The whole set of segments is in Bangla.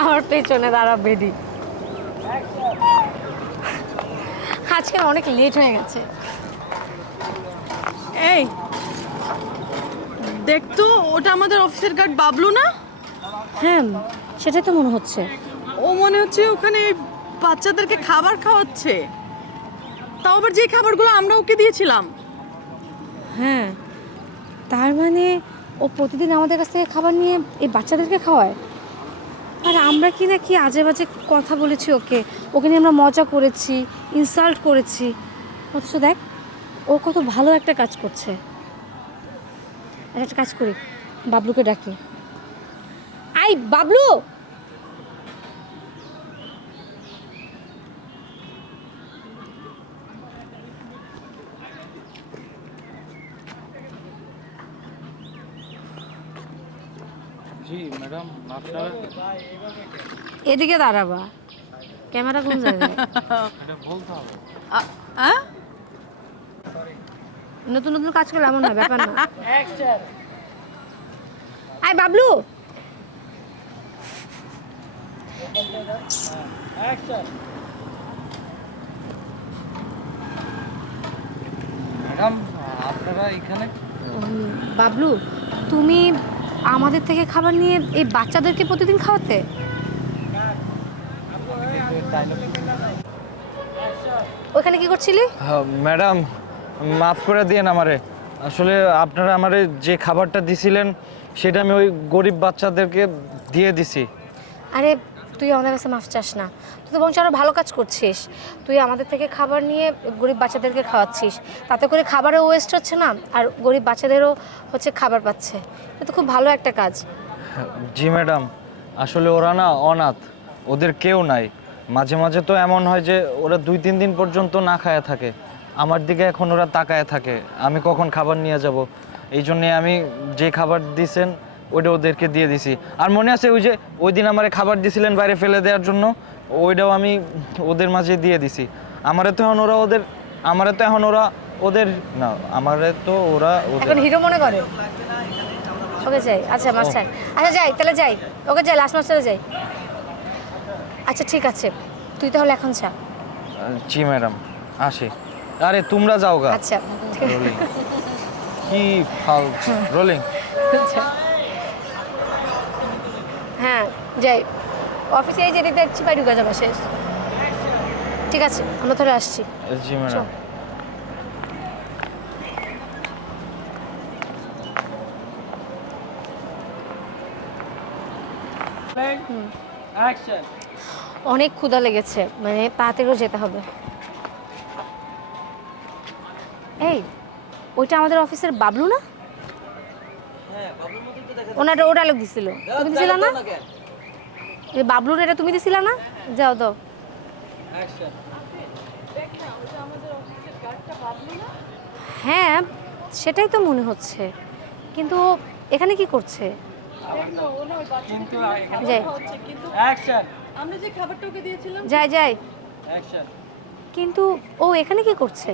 আমার পেছনে দাঁড়া বেডি। আজকে অনেক লেট হয়ে গেছে। এই দেখ তো, ওটা আমাদের অফিসের গার্ড বাবলু না? হ্যাঁ, সেটাই তো মনে হচ্ছে। ও মনে হচ্ছে ওখানে বাচ্চাদেরকে খাবার খাওয়াচ্ছে, তাও আবার যে খাবারগুলো আমরা ওকে দিয়েছিলাম। হ্যাঁ, তার মানে ও প্রতিদিন আমাদের কাছ থেকে খাবার নিয়ে এই বাচ্চাদেরকে খাওয়ায়। আর আমরা কি না কি আজে বাজে কথা বলেছি ওকে, ওকে নিয়ে আমরা মজা করেছি, ইনসাল্ট করেছি, অথচ দেখ ও কত ভালো একটা কাজ করছে। একটা কাজ করি, বাবলুকে ডাকি। আই বাবলু! জি ম্যাডাম, আপনার এদিকে দাঁড়াবা, ক্যামেরা কোন জায়গায়? এটা বলতে হবে। নতুন নতুন কাজ করলে এমন হয়, ব্যাপার না। আই বাবলু! ম্যাডাম, আপনারা এখানে? বাবলু, তুমি আমাদের থেকে খাবার নিয়ে এই বাচ্চাদেরকে প্রতিদিন খাওয়াতে? ওখানে কি করছিলি? ম্যাডাম, মাফ করে দিয়েন আমারে। আসলে আপনারা আমারে যে খাবারটা দিছিলেন সেটা আমি ওই গরিব বাচ্চাদেরকে দিয়ে দিছি। আরে তুই আমাদের কাছে মাফ চাস না, তুই তো বংশ আরও ভালো কাজ করছিস। তুই আমাদের থেকে খাবার নিয়ে গরিব বাচ্চাদেরকে খাওয়াচ্ছিস, তাতে করে খাবারও ওয়েস্ট হচ্ছে না, আর গরিব বাচ্চাদেরও হচ্ছে খাবার পাচ্ছে। এটা তো খুব ভালো একটা কাজ। জি ম্যাডাম, আসলে ওরা না অনাথ, ওদের কেউ নাই। মাঝে মাঝে তো এমন হয় যে ওরা 2-3 দিন পর্যন্ত না খায়া থাকে। আমার দিকে এখন ওরা তাকায় থাকে আমি কখন খাবার নিয়ে যাব। এই জন্যে আমি যে খাবার দিছেন ওইটা ওদেরকে দিয়ে দিছি। আর মনে আছে ওই যে ওই দিন আমারে খাবার দিছিলেন বাইরে ফেলে দেওয়ার জন্য, ওইটাও আমি ওদের মাঝে দিয়ে দিছি। আমারে তো এখন ওরা ওদের না, আমারে তো ওরা ওদের। এখন হিরো মনে করে ওকে যাই। আচ্ছা মাস্টার, আচ্ছা যাই তাহলে, যাই ওকে, যাই লাস্ট মাস্টারে যাই। আচ্ছা ঠিক আছে, তুই তাহলে এখন যা। জি ম্যাডাম, আসি। আরে তোমরা যাও গা। আচ্ছা রোলিং কি ফাল রোলিং। আচ্ছা। হ্যাঁ যাই, অফিসে এই যেতে দেখছি বাড়ি ঢুকে যাবে শেষ। ঠিক আছে, আমরা তাহলে আসছি। জি ম্যাডাম। অ্যাকশন। অনেক ক্ষুধা লেগেছে, মানে তাড়াতাড়িও যেতে হবে। এই, ওইটা আমাদের অফিসের বাবলু না? ওনাটা ও ডায়লগ দিছিল, তুমি দিছিল না? এই বাবলুর এটা তুমি দিছিল না? যাও দাও। হ্যাঁ, সেটাই তো মনে হচ্ছে, কিন্তু এখানে কি করছে? কিন্তু যাই অ্যাকশন। আমরা যে খাবারটা ওকে দিয়েছিলাম, যাই যাই, অ্যাকশন। কিন্তু ও এখানে কি করছে?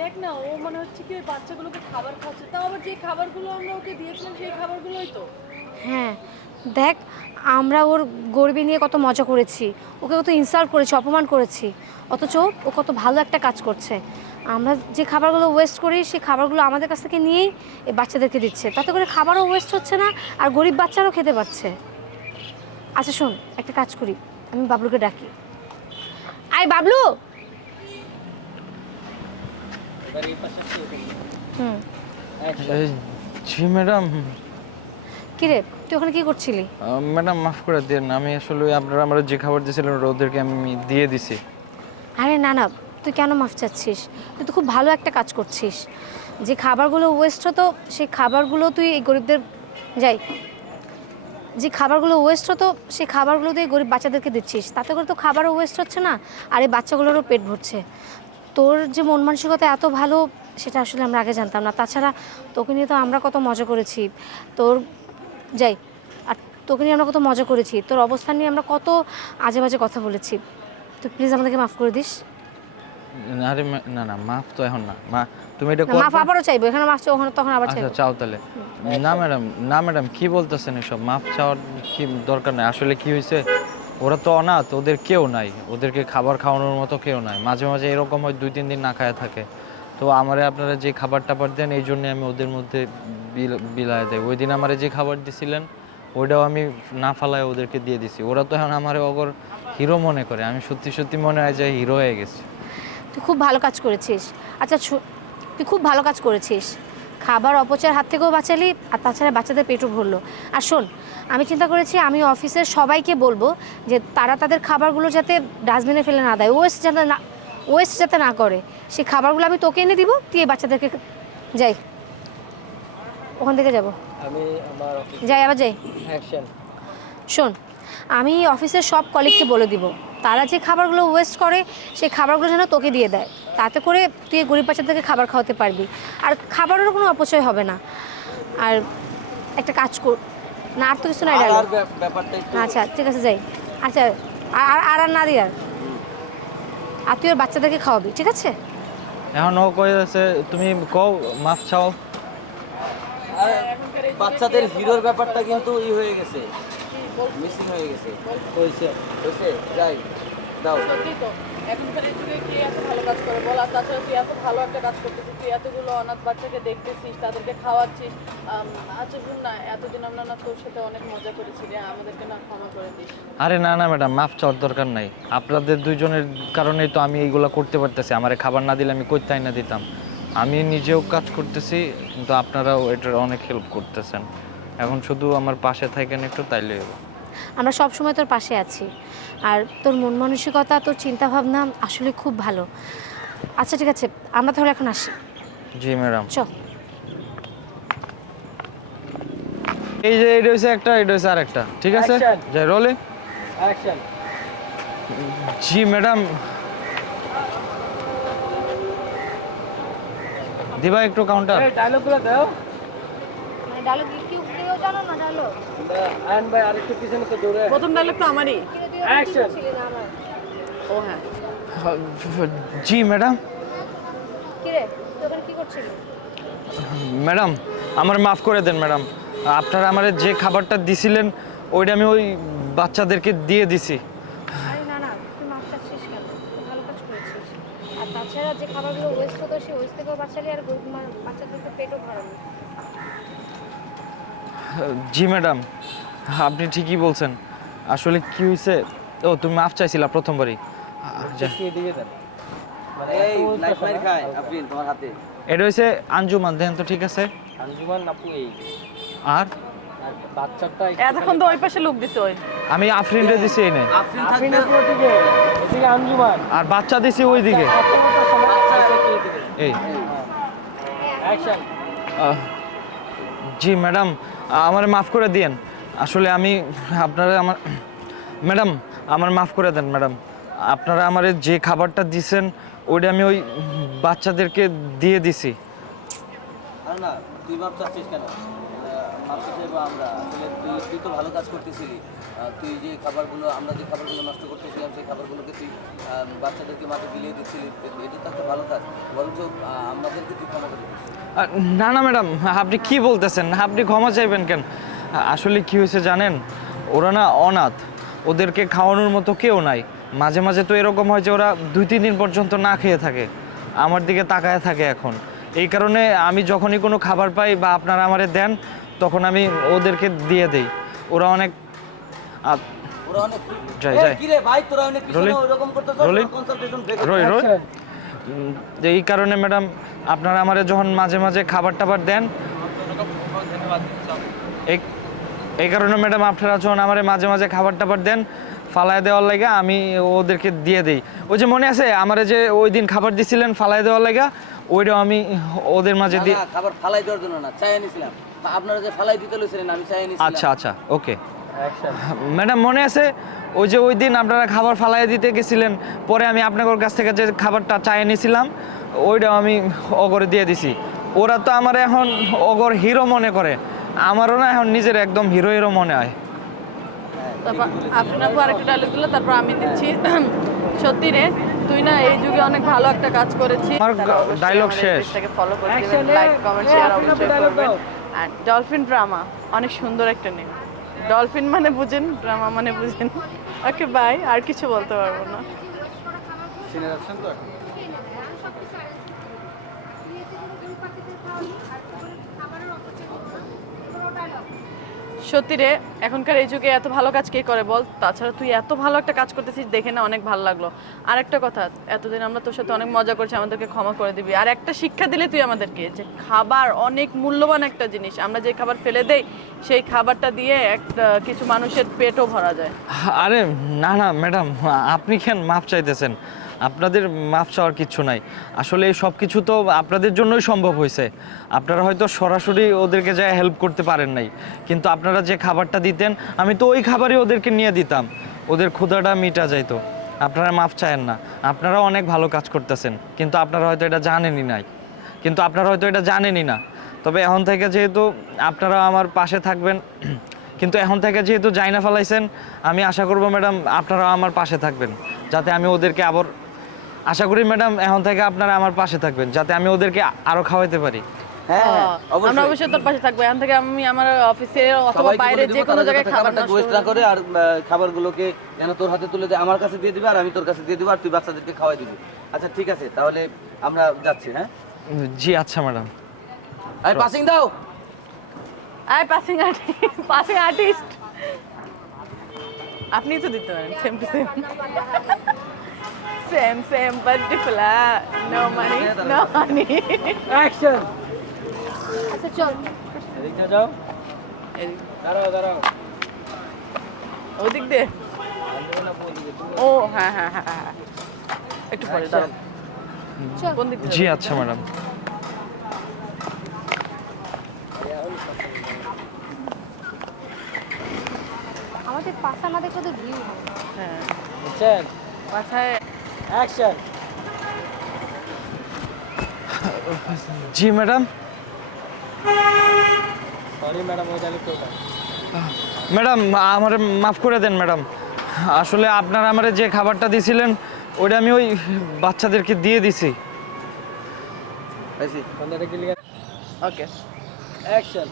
দেখ না, ও মনে হচ্ছে কি ওই বাচ্চাগুলোকে খাবার খাচ্ছে, তাও আবার যে খাবারগুলো আমরা ওকে দিয়েছিলাম সেই খাবারগুলোই তো। হ্যাঁ দেখ, আমরা ওর গরিবি নিয়ে কত মজা করেছি, ওকে কত ইনসাল্ট করেছি, অপমান করেছি, অথচ ও কত ভালো একটা কাজ করছে। আমরা যে খাবারগুলো ওয়েস্ট করি সেই খাবারগুলো আমাদের কাছ থেকে নিয়েই এই বাচ্চাদেরকে দিচ্ছে, তাতে করে খাবারও ওয়েস্ট হচ্ছে না, আর গরিব বাচ্চারাও খেতে পাচ্ছে। আচ্ছা শোন, একটা কাজ করি, আমি বাবলুকে ডাকি। I Bablu! Hmm, G madam. কিরে তুই ওখানে কি করছিলি? ম্যাডাম মাফ করে দিন, আমি আসলে ওই আপনারা আমরা যে খাবার দিয়েছিলেন ওদেরকে আমি দিয়ে দিছি। আরে না না, তুই কেন মাফ চাচ্ছিস? তুই তো খুব ভালো একটা কাজ করছিস। যে খাবারগুলো ওয়েস্ট হতো সেই খাবারগুলো তুই এই গরিবদের, যাই, যে খাবারগুলো ওয়েস্ট হতো সেই খাবারগুলো তুই গরিব বাচ্চাদেরকে দিচ্ছিস, তাতে করে তো খাবারও ওয়েস্ট হচ্ছে না, আর এই বাচ্চাগুলোরও পেট ভরছে। তোর যে মন মানসিকতা এত ভালো সেটা আসলে আমরা আগে জানতাম না। তাছাড়া তোকে নিয়ে তো আমরা কত মজা করেছি, তোর, যাই, আর তোকে নিয়ে আমরা কত মজা করেছি, তোর অবস্থান নিয়ে আমরা কত আজে বাজে কথা বলেছি। তুই প্লিজ আমাদেরকে মাফ করে দিস। আরে না না মাফ তো এখন না মা, তুমি এটা না, মাফ আবারও চাইবো, এখানে মাফ চাই, ওখানে তখন আবার আচ্ছা চাইবো। চাও তাহলে। না ম্যাডাম কি বলতেছেন এসব? মাফ চাওয়ার কি দরকার নাই। আসলে কি হয়েছে, ওরা তো অনাথ, ওদের কেউ নাই, ওদেরকে খাবার খাওয়ানোর মতো কেউ নাই। মাঝে মাঝে এরকম হয় 2-3 দিন না খায় থাকে। তো আমারে আপনারা যে খাবার টাবার দেন এই জন্যে আমি ওদের মধ্যে বিলায় দেয়। ওই দিন আমারে যে খাবার দিছিলেন ওইটাও আমি না ফালায় ওদেরকে দিয়ে দিছি। ওরা তো এখন আমারে অগর হিরো মনে করে। আমি সত্যি সত্যি মনে হয় যে হিরো হয়ে গেছি। তুই খুব ভালো কাজ করেছিস। আচ্ছা তুই খুব ভালো কাজ করেছিস, খাবার অপচয়ের হাত থেকেও বাঁচালি, আর তাছাড়া বাচ্চাদের পেটও ভরলো। আর শোন, আমি চিন্তা করেছি আমি অফিসের সবাইকে বলবো যে তারা তাদের খাবারগুলো যাতে ডাস্টবিনে ফেলে না দেয়, ওয়েস্ট যাতে না করে। সেই খাবারগুলো আমি তোকে এনে দিব, তুই এই বাচ্চাদেরকে যাই ওখান থেকে যাব। আমি আমার অফিস যাই, আবার যাই। অ্যাকশন। শোন, আমি অফিসের সব কলিগকে বলে দিব তারা যে খাবারগুলো ওয়েস্ট করে সেই খাবারগুলো যেন তোকে দিয়ে দেয়, তাতে করে তুই এই গরিব বাচ্চাদেরকে খাবার খাওয়াতে পারবি, আর খাবারেরও কোনো অপচয় হবে না। আর একটা কাজ কর না, আর তো কিছু নাই ডায়লগ। ব্যাপারটা একটু আচ্ছা ঠিক আছে, যাই। আচ্ছা আর না দিই আর তুই ওর বাচ্চাদেরকে খাওয়াবি, ঠিক আছে? এখন ও কইছে তুমি কও মাফ চাও। বাচ্চাদের হিরোর ব্যাপারটা কিন্তু হয়ে গেছে, মিসিং হয়ে গেছে। হয়েছে। হয়েছে, যাই দাও। সত্যি তো এখনকার যুগে কে এত ভালো কাজ করে বল? আর তাছাড়া তুই এত ভালো একটা কাজ করতেছিস, তুই এতগুলো অনাথ বাচ্চাকে দেখতেছিস, তাদেরকে খাওয়াচ্ছিস। আচ্ছা শুন না, এতদিন আমরা না তোর সাথে অনেক মজা করেছি রে, আমাদেরকে না ক্ষমা করে দিস। আরে না না ম্যাডাম, মাফ চাওয়ার দরকার নাই। আপনাদের দুইজনের কারণেই তো আমি এইগুলো করতে পারতেছি। আমারে খাবার না দিলে আমি কোথায় না দিতাম। আমি নিজেও কাজ করতেছি, কিন্তু আপনারাও এটার অনেক হেল্প করতেছেন। এখন শুধু আমার পাশে থাকেন একটু, তাইলে হবে। আমরা সব সময় তোর পাশে আছি, আর তোর মন মানসিকতা, তোর চিন্তাভাবনা আসলে খুব ভালো। আচ্ছা ঠিক আছে, আমরা তাহলে এখন আসি। জি ম্যাডাম। চল। এই যে এটা হচ্ছে একটা, এটা হচ্ছে আরেকটা, ঠিক আছে? Action. যাই রোলিং। অ্যাকশন। জি ম্যাডাম। দিবা একটু কাউন্টার। এই ডায়লগগুলো দাও। মানে ডায়লগ কি কেউ জানো না ডায়লগ? আয়ন ভাই আরেকটু পিছনে তো দৌড়ে। প্রথম ডায়লগ তো আমারই। অ্যাকশন। ও হ্যাঁ, জি ম্যাডাম। কি রে তুই ওখানে কি করছিস? ম্যাডাম আমার মাফ করে দেন ম্যাডাম। আপনারা আমার যে খাবারটা দিছিলেন ওইটা আমি ওই বাচ্চাদেরকে দিয়ে দিছি। আরে না না, তুই মাফ চাচ্ছিস কেন? তুই ভালো কাজ করেছিস। আর তাছাড়া যে খাবারগুলো ওয়েস্ট হতো সেই ওয়েস্ট থেকেও বাঁচালি, আর গরিব বাচ্চাদেরকে পেটও ভরালি। জি ম্যাডাম, আপনি ঠিকই বলছেন। আসলে কি হয়েছে, ও তুমি মাফ চাইছিলা প্রথমবারই। কে দিয়ে দেন। মানে এই লাইফ মাইর খায় আপনি তোমার হাতে। এটা হয়েছে আঞ্জুমান, দেন তো ঠিক আছে। আঞ্জুমান আপু এই আর আর বাচ্চাটা এতক্ষণ তো ওই পাশে লোক দিছে ওই। আমি আফরিনরে দিছি এনে, আফরিন আপনি থাকবে। না ওদিকে এদিকে আঞ্জুমান। আর বাচ্চা দিছি ওই দিকে। একটা সময় বাচ্চাটা কে দিবে। এই অ্যাকশন। আহ, জি ম্যাডাম, আমার মাফ করে দিয়েন। আসলে আমি আপনারা ম্যাডাম আমার মাফ করে দেন ম্যাডাম। আপনারা আমার যে খাবারটা দিয়েছেন ওইটা আমি ওই বাচ্চাদেরকে দিয়ে দিছি। আর না, তুই মাপ চাচ্ছিস কেন? মাপ চাইবো আমরা। আসলে তুই তো ভালো কাজ করতেছিলি। তুই যে খাবারগুলো, আমরা যে খাবারগুলো নষ্ট করতেছিলাম সেই খাবারগুলোকে তুই বাচ্চাদেরকে মাঠে বিলিয়ে দিচ্ছিলি, এটা তো একটা ভালো কাজ। বরঞ্চ আমাদেরকে তুই ক্ষমা করে দিস। না না ম্যাডাম, আপনি কি বলতেছেন? আপনি ক্ষমা চাইবেন কেন? আসলে কি হয়েছে জানেন, ওরা না অনাথ, ওদেরকে খাওয়ানোর মতো কেউ নাই। মাঝে মাঝে তো এরকম হয় যে ওরা 2-3 দিন পর্যন্ত না খেয়ে থাকে, আমার দিকে তাকায় থাকে। এখন এই কারণে আমি যখনই কোনো খাবার পাই বা আপনারা আমারে দেন তখন আমি ওদেরকে দিয়ে দেই। ওরা অনেক ওরা অনেক যাই, এই যাই। কি রে ভাই, তোরা অনেক পিছনে রোলিং। ওরকম করতেছ, রোলিং। Concentration break. রই রই অ্যাকশন। এই কারণে ম্যাডাম আপনারা আমারে যখন মাঝে মাঝে খাবার টাবার দেন, এই কারণে ম্যাডাম আপনারা যখন আমারে মাঝে মাঝে খাবার টাবার দেন ফালায় দেওয়ার লাগা আমি ওদেরকে দিয়ে দেই। ওই যে মনে আছে আমারে যে ওই দিন খাবার দিছিলেন ফালায় দেওয়ার লাগা, ওইটাও আমি ওদের মাঝে দিয়ে। না, খাবার ফালাই দেওয়ার জন্য না, চাই নিছিলাম। আপনারা যে ফালাই দিতে লইছিলেন আমি চাই নিছিলাম। আচ্ছা আচ্ছা ওকে অ্যাকশন। ম্যাডাম, মনে আছে ওই যে ওই দিন আপনারা খাবার ফালাই দিতে গেছিলেন, পরে আমি আপনাদের কাছ থেকে যে খাবারটা চাইয়ে নিয়েছিলাম ওইটাও আমি অগরে দিয়ে দিছি। ওরা তো আমার এখন অগর হিরো মনে করে, আমারও না এখন নিজের একদম হিরো হিরো মনে হয়। তারপর আপনার আরেকটা ডায়লগ দিল, তারপর আমি দিচ্ছি। সত্যি রে, তুই না এই যুগে অনেক ভালো একটা কাজ করেছিস। আমার তারা অবশ্যই dialogue আমাদের শেষ। পেজটাকে ফলো করে দিবেন, Action, লাইক কমেন্ট শেয়ার আপনি অবশ্যই dialogue করবেন। দাও। আর ডলফিন ড্রামা অনেক সুন্দর একটা নেম। ডলফিন মানে বুঝেন, ড্রামা মানে বুঝেন। ওকে বাই, আর কিছু বলতে পারবো না। সিনের অপশন তো এখন। সত্যি রে, এখনকার এই যুগে এত ভালো কাজ কে করে বল? তাছাড়া তুই এত ভালো একটা কাজ করতেছিস দেখে না অনেক ভালো লাগলো। আর একটা কথা, এতদিন আমরা তোর সাথে অনেক মজা করছি, আমাদেরকে ক্ষমা করে দিবি। আর একটা শিক্ষা দিলে তুই আমাদেরকে, যে খাবার অনেক মূল্যবান একটা জিনিস। আমরা যে খাবার ফেলে দেই, সেই খাবারটা দিয়ে একটা কিছু মানুষের পেটও ভরা যায়। আরে না না ম্যাডাম, আপনি কেন মাফ চাইতেছেন? আপনাদের মাফ চাওয়ার কিচ্ছু নাই। আসলে এই সব কিছু তো আপনাদের জন্যই সম্ভব হয়েছে। আপনারা হয়তো সরাসরি ওদেরকে যা হেল্প করতে পারেন নাই, কিন্তু আপনারা যে খাবারটা দিতেন আমি তো ওই খাবারই ওদেরকে নিয়ে দিতাম, ওদের ক্ষুধাটা মিটা যাইতো। আপনারা মাফ চায়েন না, আপনারা অনেক ভালো কাজ করতেছেন, কিন্তু আপনারা হয়তো এটা জানেনই না। তবে এখন থেকে যেহেতু আপনারা আমার পাশে থাকবেন, কিন্তু এখন থেকে যেহেতু জাইনা ফেলাইছেন, আমি আশা করব ম্যাডাম আপনারা আমার পাশে থাকবেন, যাতে আমি ওদেরকে আবার আশা করি ম্যাডাম এখন থেকে আপনারা আমার পাশে থাকবেন, যাতে আমি ওদেরকে আরো খাওয়াতে পারি। হ্যাঁ আমরা অবশ্যই তোর পাশে থাকবো। এখন থেকে আমি আমার অফিসে অথবা সবাইকে বাইরে বলে দিব, যে কোনো তারা জায়গায় যাতে খাবার খাবারটা নষ্ট ওয়েস্ট না করে, আর খাবারগুলোকে যেন তোর হাতে তুলে দিয়ে আমার কাছে দিয়ে দিবি, আর আমি তোর কাছে দিয়ে দিব, আর তুই বাচ্চাদেরকে খাওয়াই দিবি। আচ্ছা ঠিক আছে, তাহলে আমরা যাচ্ছি। হ্যাঁ জি আচ্ছা ম্যাডাম। আর পাসিং দাও। আয় পাসিং আর্টিস্ট আপনি তো দিতে পারেন। Same to same but different. No money. Action. আচ্ছা চল। এদিকে যাও। দাঁড়াও। ওদিক দিয়ে। ও হ্যাঁ, একটু পরে দাও। চল। কোন দিক দিয়ে জি যাবে? আচ্ছা ম্যাডাম। আমাদের পাশে আমাদের কত ভিউ হয়। হ্যাঁ, বুঝছেন? পাছায় অ্যাকশন। জি ম্যাডাম। সরি ম্যাডাম, ওই ডায়লগটা ওটা। ম্যাডাম আমার মাফ করে দেন ম্যাডাম, আসলে আপনারা আমারে যে খাবারটা দিয়েছিলেন ওটা আমি ওই বাচ্চাদেরকে দিয়ে দিছি। পাইছি। কোনটা কি লিখা? ওকে। অ্যাকশন।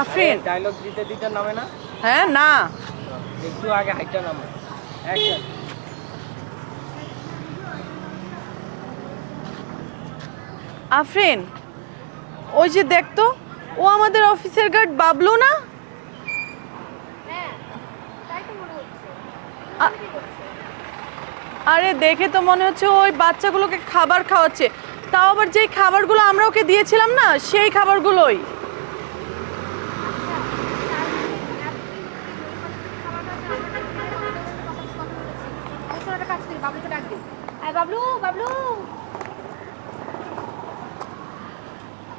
আফরিন। ডায়লগ দিতে নামে না, হ্যাঁ না, একটু আগে হাইটটা নামে। অ্যাকশন। আফরিন, ওই যে দেখতো, ও আমাদের অফিসের গার্ড বাবলু না? আরে দেখে তো মনে হচ্ছে ওই বাচ্চাগুলোকে খাবার খাওয়াচ্ছে, তাও আবার যেই খাবারগুলো আমরা ওকে দিয়েছিলাম না, সেই খাবারগুলোই। বাবলু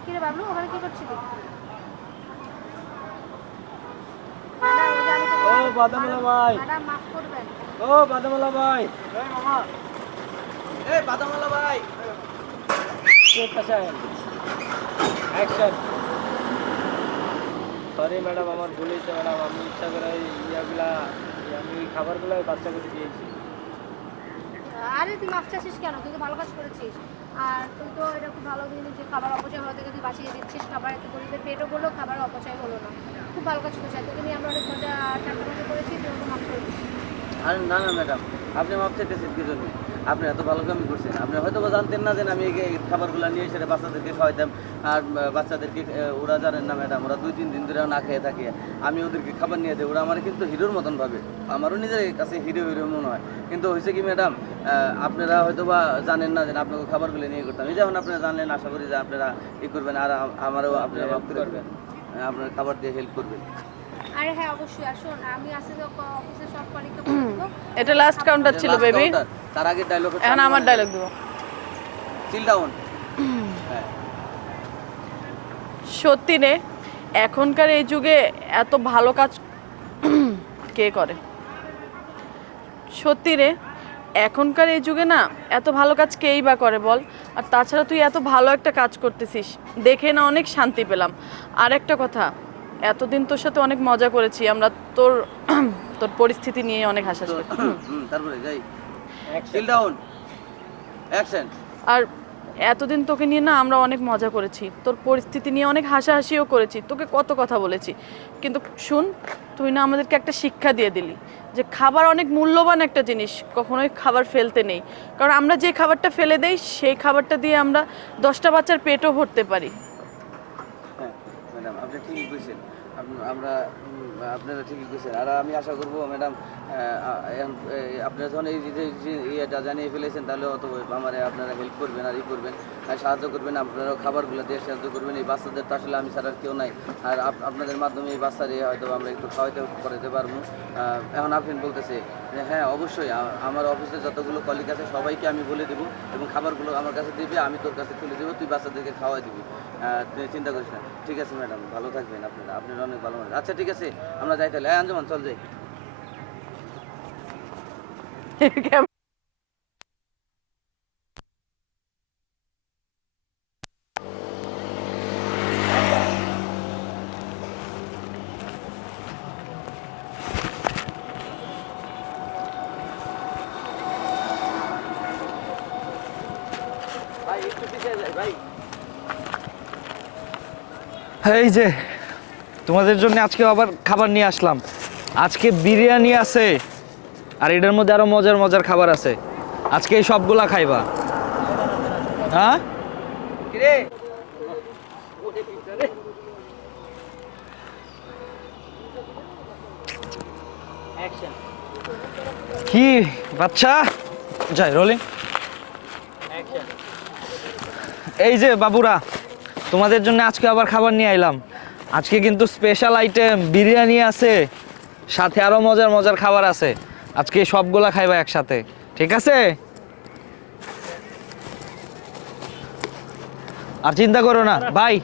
কি রে বাবলু, ওখানে কি করছিলি? ও বাদামওয়ালা ভাই, ম্যাডাম মাফ করবেন। ও বাদামওয়ালা ভাই, এই মামা, এই বাদামওয়ালা ভাই। তোর কাছে আয়। অ্যাকশন। সরি ম্যাডাম, আমার ভুল হয়েছে ম্যাডাম, আমি ইচ্ছা করে আমি ওই খাবারগুলো ওই বাচ্চাকে দিয়েছি। আরে তুই মাফ চাচ্ছিস কেন? তুই তো ভালো কাজ করেছিস। আর তুই তো এটা খুব ভালো জিনিস যে খাবার অপচয় হওয়া থেকে তুই বাঁচিয়ে দিচ্ছিস। খাবার এত গরিবের পেটও বললো, খাবার অপচয় হলো না। খুব ভালো কাজ করেছিস। তোকে নিয়ে আমরা অনেক মজা ঠান্ডা করেছি, তুই ওকে মাফ করে দিস। আর না ম্যাডাম, আপনি মাপ চাইতেছেন কি জন্য? আপনি এত ভালো কাম করছেন। আপনি হয়তো বা জানতেন না যে আমি এই খাবারগুলো নিয়ে এসে বাচ্চাদেরকে খাওয়াইতাম, আর বাচ্চাদেরকে ওরা জানেন না ম্যাডাম, ওরা 2-3 দিন ধরে না খেয়ে থাকে। আমি ওদেরকে খাবার নিয়ে দিই, ওরা আমার কিন্তু হিরোর মতন ভাবে, আমারও নিজের কাছে হিরো মনে হয়। কিন্তু হয়েছে কি ম্যাডাম, আপনারা হয়তো বা জানেন না যে আপনাকে খাবারগুলো নিয়ে করতাম। এই যেমন আপনারা জানলেন, আশা করি যে আপনারা করবেন, আর আমারও আপনারা মাফ করে দেবেন, আপনার খাবার দিয়ে হেল্প করবেন। আরে হ্যাঁ অবশ্যই, আসুন। আমি আসলে অফিসের সব কলিগকে বলবো। এটা লাস্ট কাউন্টার ছিল বেবি। তার আগে ডায়লগ এখন আমার ডায়লগ দেবো। চিল ডাউন। হ্যাঁ সত্যি রে, এখনকার এই যুগে এত ভালো কাজ কে করে? সত্যি রে, এখনকার এই যুগে না এত ভালো কাজ কেই বা করে বল? আর তাছাড়া তুই এত ভালো একটা কাজ করতেছিস দেখে না অনেক শান্তি পেলাম। আর একটা কথা, এতদিন তোর সাথে অনেক মজা করেছি আমরা, তোর পরিস্থিতি নিয়ে অনেক হাসাহাসি করেছি। তারপরে যাই। চিল ডাউন, অ্যাকশন। আর এতদিন তোকে নিয়ে না আমরা অনেক মজা করেছি, তোর পরিস্থিতি নিয়ে অনেক হাসাহাসিও করেছি, তোকে কত কথা বলেছি, কিন্তু শুন, তুই না আমাদেরকে একটা শিক্ষা দিয়ে দিলি যে খাবার অনেক মূল্যবান একটা জিনিস, কখনোই খাবার ফেলতে নেই, কারণ আমরা যে খাবারটা ফেলে দেই সেই খাবারটা দিয়ে আমরা 10টা বাচ্চার পেটও ভরতে পারি। হ্যাঁ ম্যাডাম, আপনি ঠিকই কইছেন। আমরা আপনারা ঠিকই কইছেন। আর আমি আশা করবো ম্যাডাম, আপনারা যখন এই যে ইয়েটা জানিয়ে ফেলেছেন, তাহলে অত আমার আপনারা হেল্প করবেন আর করবেন, আর সাহায্য করবেন, আপনারা খাবারগুলো দিয়ে সাহায্য করবেন। এই বাচ্চাদের তো আসলে আমি ছাড়া আর কেউ নাই, আর আপনাদের মাধ্যমে এই বাচ্চারে হয়তো আমরা একটু খাওয়াইতে করাতে পারবো। এখন আপনি বলতেছে যে হ্যাঁ অবশ্যই আমার অফিসে যতগুলো কলিগ আছে সবাইকে আমি বলে দেবো, এবং খাবারগুলো আমার কাছে দিবি, আমি তোর কাছে তুলে দেবো, তুই বাচ্চাদেরকে খাওয়াই দিবি। তুই চিন্তা করিস না। ঠিক আছে ম্যাডাম, ভালো থাকবেন আপনারা অনেক ভালো মানুষ। আচ্ছা ঠিক আছে, আমরা যাই তাহলে। আঞ্জুমান চল যাই। ভাই একটু পিছিয়ে যাই ভাই। এই যে তোমাদের জন্য আজকে আবার খাবার নিয়ে আসলাম। আজকে বিরিয়ানি আছে, আর এটার মধ্যে আরো মজার মজার খাবার আছে। আজকে এই সবগুলা খাইবা। হ্যাঁ কিরে কি বাচ্চা, যাই রোলিং। এই যে বাবুরা, তোমাদের জন্য আজকে আবার খাবার নিয়ে আইলাম। আজকে কিন্তু স্পেশাল আইটেম বিরিয়ানি আছে, সাথে আরো মজার মজার খাবার আছে। আজকে সবগুলা খাইবা একসাথে, ঠিক আছে? আর চিন্তা করো না ভাই,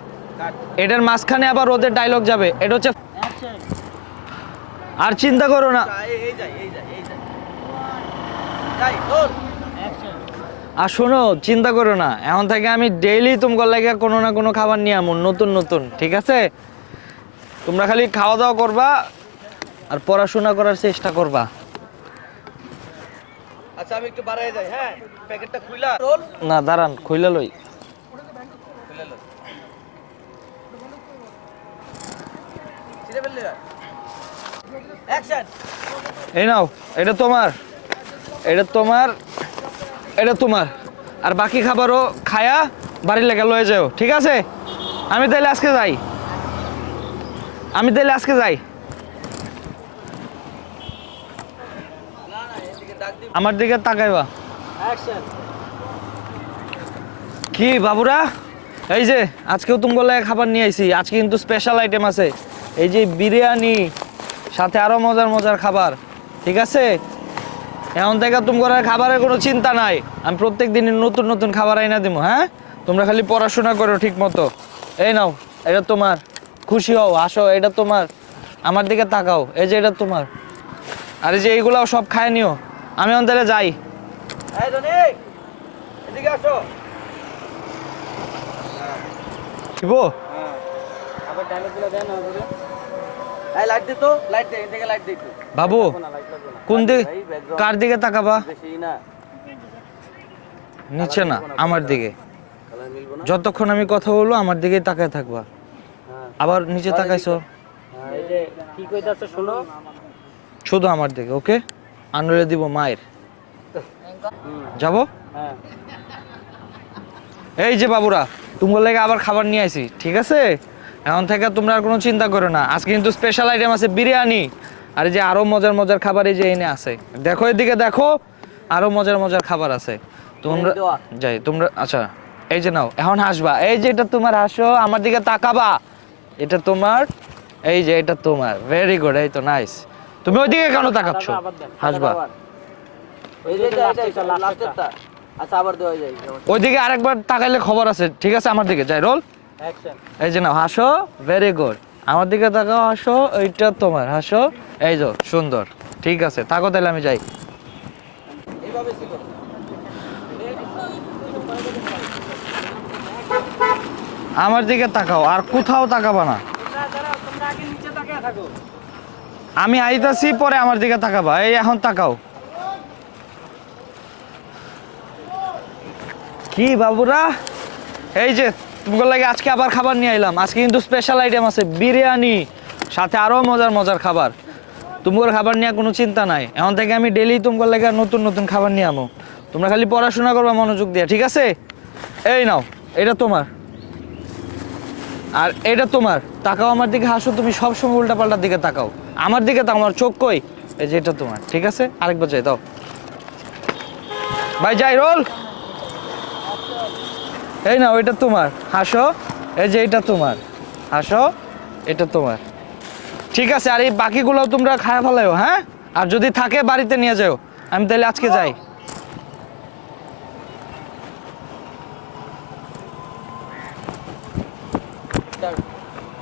এটার মাঝখানে আবার ওদের ডায়লগ যাবে, এটা হচ্ছে আর চিন্তা করো না। আর শোনো, চিন্তা করো না, এখন থেকে আমি ডেইলি তোমার লাগে কোনো না কোনো খাবার নিয়ে আমন, নতুন নতুন, ঠিক আছে? তোমরা খালি খাওয়া দাওয়া করবা আর পড়াশোনা করার চেষ্টা করবা। আচ্ছা আমি একটু বাড়ায় যাই। হ্যাঁ, প্যাকেটটা খুইলা রোল না দাঁড়ান, খুইলা লই। ছিড়ে ফেললে অ্যাকশন। এই নাও, এটা তোমার, এটা তোমার, এটা তোমার। আর বাকি খাবারও খায়া বাড়ির লেগে লয়ে যাও, ঠিক আছে? আমি তাইলে আজকে যাই, আমার দিকে তাকাইবা। কি বাবুরা, এই যে আজকেও তুমি বলে খাবার নিয়ে আইছি। আজকে কিন্তু স্পেশাল আইটেম আছে, এই যে বিরিয়ানি, সাথে আরো মজার মজার খাবার, ঠিক আছে? এখন থেকে তোমার খাবারের কোনো চিন্তা নাই, আমি প্রত্যেক দিন নতুন নতুন খাবার আইনা দিব। হ্যাঁ, তোমরা খালি পড়াশোনা করো ঠিক মতো। এই নাও, এটা তোমার, খুশি হও, আসো, এটা তোমার। আমার দিকে তাকাও, এই যে এটা তোমার। আর এই যে এইগুলো সব খায় নিও। আমি অন্তরে যাই। এই রনি, এদিকে আসো। শিবো, আবার ডায়লগগুলো দেন না বলে। এই লাইট দে তো, লাইট দে, এদিকে লাইট দে একটু। বাবু কোন দিকে, ভাই, background কার দিকে তাকাবা? বেশি না, নিচে না, আমার দিকে। কালার মিলবো না। যতক্ষণ আমি কথা বলবো আমার দিকেই তাকায় থাকবা। আবার নিচে তাকাইছো, এই যে কি কইতাছে শুনো। শুধু আমার দিকে, ওকে? আনলে দিব মায়ের। যাবো? হ্যাঁ, এই যে বাবুরা, তোমার লাগে আবার খাবার নিয়ে আইছি, ঠিক আছে? এখন থেকে তোমরা আর কোনো চিন্তা করো না। আজকে কিন্তু স্পেশাল আইটেম আছে বিরিয়ানি, আর এই যে আরো মজার মজার খাবার এই যে এনে আছে। দেখো এদিকে দেখো, আরো মজার মজার খাবার আছে। তোমরা যাই, তোমরা আচ্ছা এই যে নাও, এখন হাসবা। এই যে এটা তোমার, হাসো, আমার দিকে তাকাবা। এটা তোমার, এই যে এটা তোমার। ভেরি গুড, এই তো নাইস। তুমি ওইদিকে কেন তাকাচ্ছ? হাসবা। এই যে লাস্টেরটা। আচ্ছা আবার দেওয়া যায়। ওইদিকে আরেকবার তাকাইলে খবর আছে, ঠিক আছে? আমার দিকে যাই, রোল। অ্যাকশন। এই যে নাও, হাসো, ভেরি গুড। আমার দিকে তাকাও, হাসো, এইটা তোমার, হাসো, এই যে সুন্দর, ঠিক আছে? তাকো, তাহলে আমি যাই। এইভাবে ছিল। আমার দিকে তাকাও, আর কোথাও তাকাবা না। তোমরা আগে নিচে তাকিয়ে থাকো। আমি আইতাছি, পরে আমার দিকে তাকাবা। এই এখন তাকাও। কি বাবুরা, এই যে তোমার লাগে আজকে আবার খাবার নিয়ে আইলাম। আজকে কিন্তু স্পেশাল আইটেম আছে, বিরিয়ানি, সাথে আরো মজার মজার খাবার। তোমার খাবার নিয়ে কোনো চিন্তা নাই, এখন থেকে আমি ডেইলি তোমার লাগে নতুন নতুন খাবার নিয়ে আমো। তোমরা খালি পড়াশোনা করবা মনোযোগ দিয়ে, ঠিক আছে? এই নাও, এটা তোমার, আর এটা তোমার। তাকাও আমার দিকে, হাসো তুমি, সবসময় উল্টা পাল্টার দিকে তাকাও। আমার দিকে তাকাও, আমার চোখ কই? এই যে এটা তোমার, ঠিক আছে? আরেকবার যাই দাও ভাই, যাই রোল। এই নাও, এটা তোমার, হাসো। এই যে এটা তোমার, হাসো, এটা তোমার, ঠিক আছে? আর এই বাকিগুলো তোমরা খায়া ফেলাও, হ্যাঁ? আর যদি থাকে বাড়িতে নিয়ে যাও। আমি তাহলে আজকে যাই।